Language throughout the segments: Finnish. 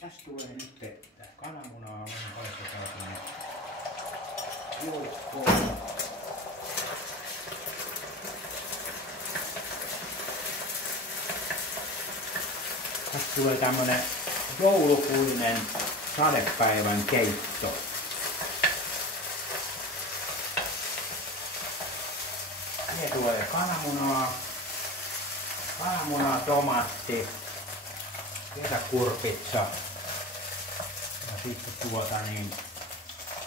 Tässä tulee nyt tää kananmunaa, vähän paistetaan tänne joukkoon. Tässä tulee tämmönen joulukuinen sadepäivän keitto. Siihen tulee kananmunaa, tomaatti, kesäkurpitsa ja sitten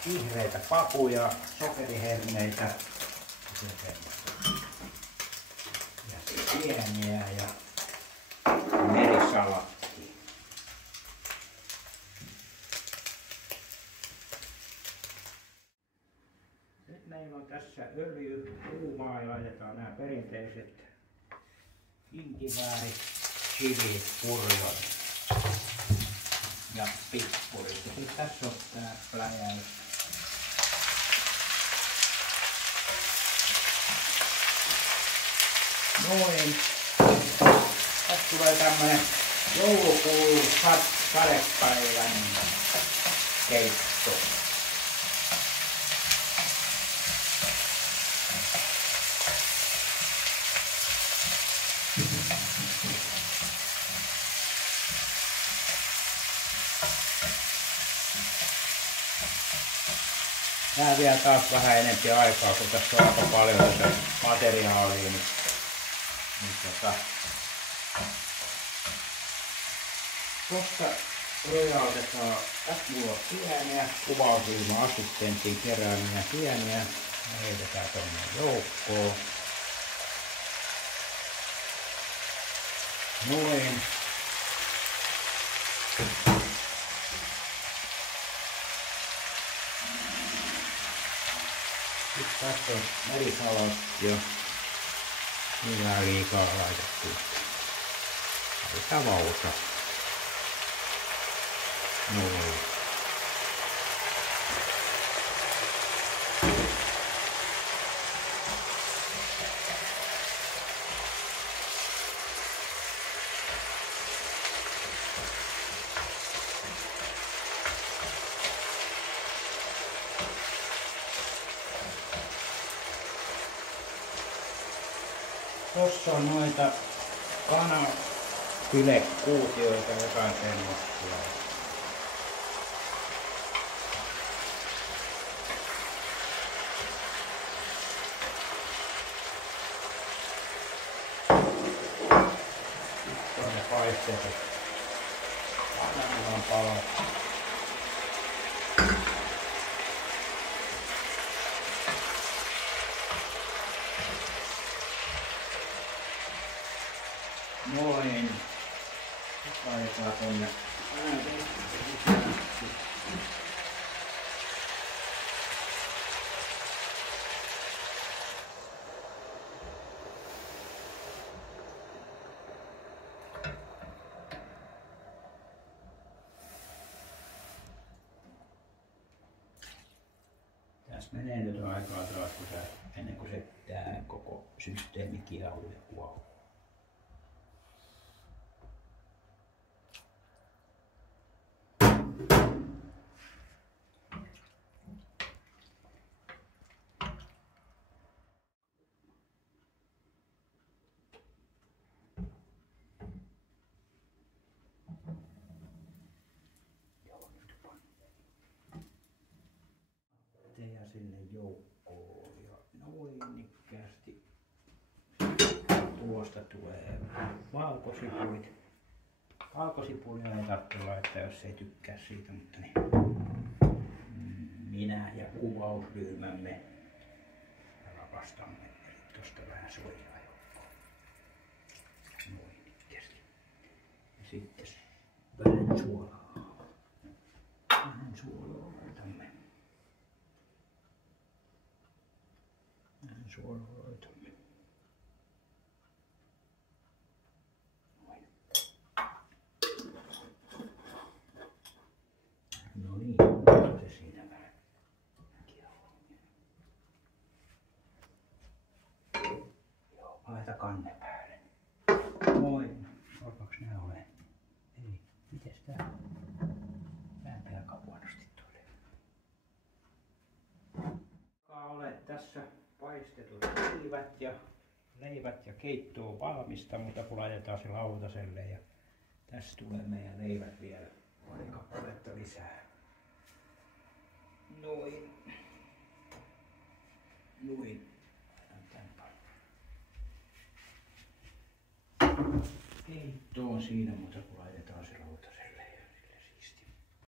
vihreitä papuja, sokeriherneitä ja sieniä ja merisalattia. Nyt meillä on tässä öljy kuumaa ja laitetaan nämä perinteiset inkiväärit, chilit, purjot ja pippurit. Ja sitten tässä on tää pläjäys. Noin. Tässä tulee tämmönen joulukuun sadepäivän keitto. Tää vie taas vähän enempi aikaa, kun tässä on aika paljon tätä materiaalia. Tuosta rojautetaan, tässä mulla on sieniä, kuvausryhmäassistentin keräämiä sieniä. Ja heitetään tonne joukkoon. Noin. Sitten tässä on merisalatti jo. Millään liikaa laitettu. Laitetaan vauhta. Noin. Tossa on noita kanafilekuutioita, jotain semmoista. Sitten on ne paistetut kananmunan palat. Noin. Laitetaan tonne. Tässä menee nyt aikaa taas, ennen kuin se tää koko systeemi kiehuu ja kuohuu. Ja sinne joukkoon ja noin nikkäästi. Tuosta tulee valkosipulit. Valkosipulia ei tarvitse laittaa, jos ei tykkää siitä, mutta niin minä ja kuvausryhmämme rakastamme. Tuosta vähän soijaa joukkoon. Noin nikkäästi. Ja sitten vähän suolaa. Vähän suolaa laitamme. Suoloitamme. No niin, se siinä vähän kiehuu. Joo, laita kanne päälle. Noin. Alkaaks nää ole? Ei, mites tää? tässä paistetut leivät ja keitto on valmista, mutta kun laitetaan se lautaselle ja tässä tulee meidän leivät vielä pari kappaletta lisää. Noin. Keitto on siinä, mutta kun